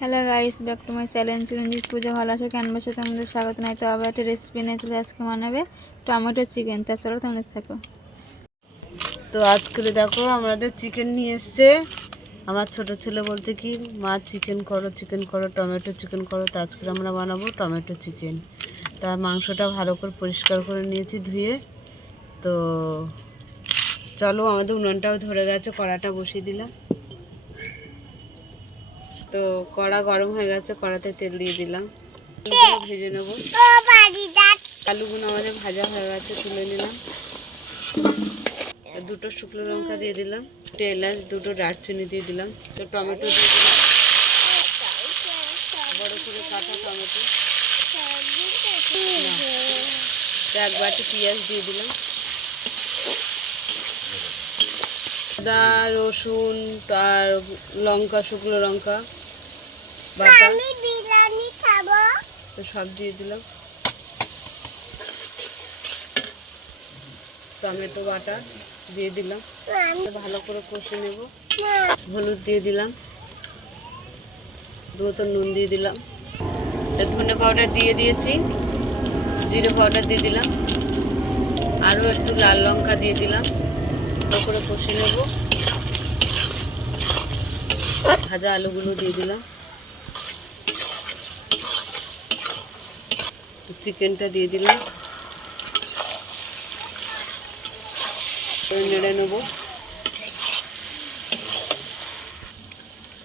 Hello guys, back to my channel Chiranjit Puja. ভালো আছো? ক্যানভাসে তোমাদের স্বাগত। নাই তো আবার একটা রেসিপি নিয়ে চলে আজকে বানাবে টমেটো চিকেন। তা চলো তোমাদের থাকো। তো আজকে দেখো আমাদের চিকেন নিয়ে এসছে। আমার ছোট ছেলে বলছে কি, মা চিকেন করো, চিকেন করো, টমেটো চিকেন করো। তো আজকে আমরা বানাবো টমেটো চিকেন। তা মাংসটা ভালো করে পরিষ্কার করে নিয়েছি ধুয়ে। তো চলো, আমাদের উনুনটাও ধরে গেছে, কড়াটা বসিয়ে দিলাম। তো কড়া গরম হয়ে গেছে, কড়াতে তেল দিয়ে দিলাম। ভেজে নেবো। আলুগুলো আমাদের ভাজা হয়ে গেছে, তুলে নিলাম। দুটো শুকনো লঙ্কা দিয়ে দিলাম, একটা এলাচ, দুটো দারচিনি দিয়ে দিলাম। তো টমেটো দিয়ে দিলাম, বড় করে কাটা টমেটো। তো এক বাটি পেঁয়াজ দিয়ে দিলাম, আদা রসুন আর লঙ্কা, শুকনো লঙ্কা বাটা, তো সব দিয়ে দিলাম। টমেটো বাটা দিয়ে দিলাম, ভালো করে কষে নেব। হলুদ দিয়ে দিলাম, দুটো নুন দিয়ে দিলাম, ধনে পাউডার দিয়ে দিয়েছি, জিরে পাউডার দিয়ে দিলাম, আরও একটু লাল লঙ্কা দিয়ে দিলাম। ভালো করে কষে নেব। ভাজা আলুগুলো দিয়ে দিলাম, চিকেনটা দিয়ে দিলাম, নেড়ে নেব।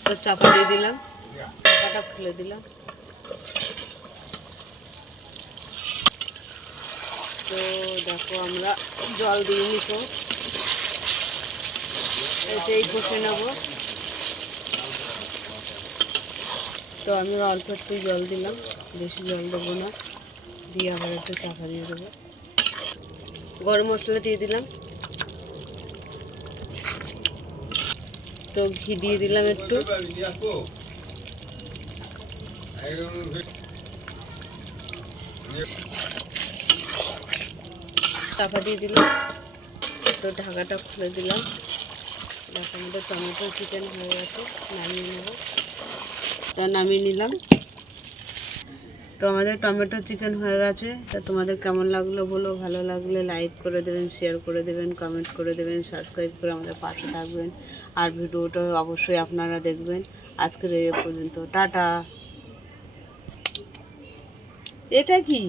তো চাপা দিয়ে দিলাম, ঢাকাটা খুলে দিলাম। তো দেখো আমরা জল দিয়ে নিতো, এতেই কষে নেব। তো আমি অল্প একটু জল দিলাম, বেশি জল দেবো না, দিয়ে আবার একটু চাপা দিয়ে দেবো। গরম মশলা দিয়ে দিলাম, তো ঘি দিয়ে দিলাম একটু, চাপা দিয়ে দিলাম। তো ঢাকাটা খুলে দিলাম। দেখো আমাদের টমেটো চিকেন হয়ে গেছে, নামিয়ে নেব। তা নামিয়ে নিলাম। তো আমাদের টমেটো চিকেন হয়ে গেছে। তা তোমাদের কেমন লাগলো বলো, ভালো লাগলে লাইক করে দেবেন, শেয়ার করে দেবেন, কমেন্ট করে দেবেন, সাবস্ক্রাইব করে আমাদের পাশে থাকবেন। আর ভিডিওটা অবশ্যই আপনারা দেখবেন। আজকের এই পর্যন্ত, টাটা। এটা কি?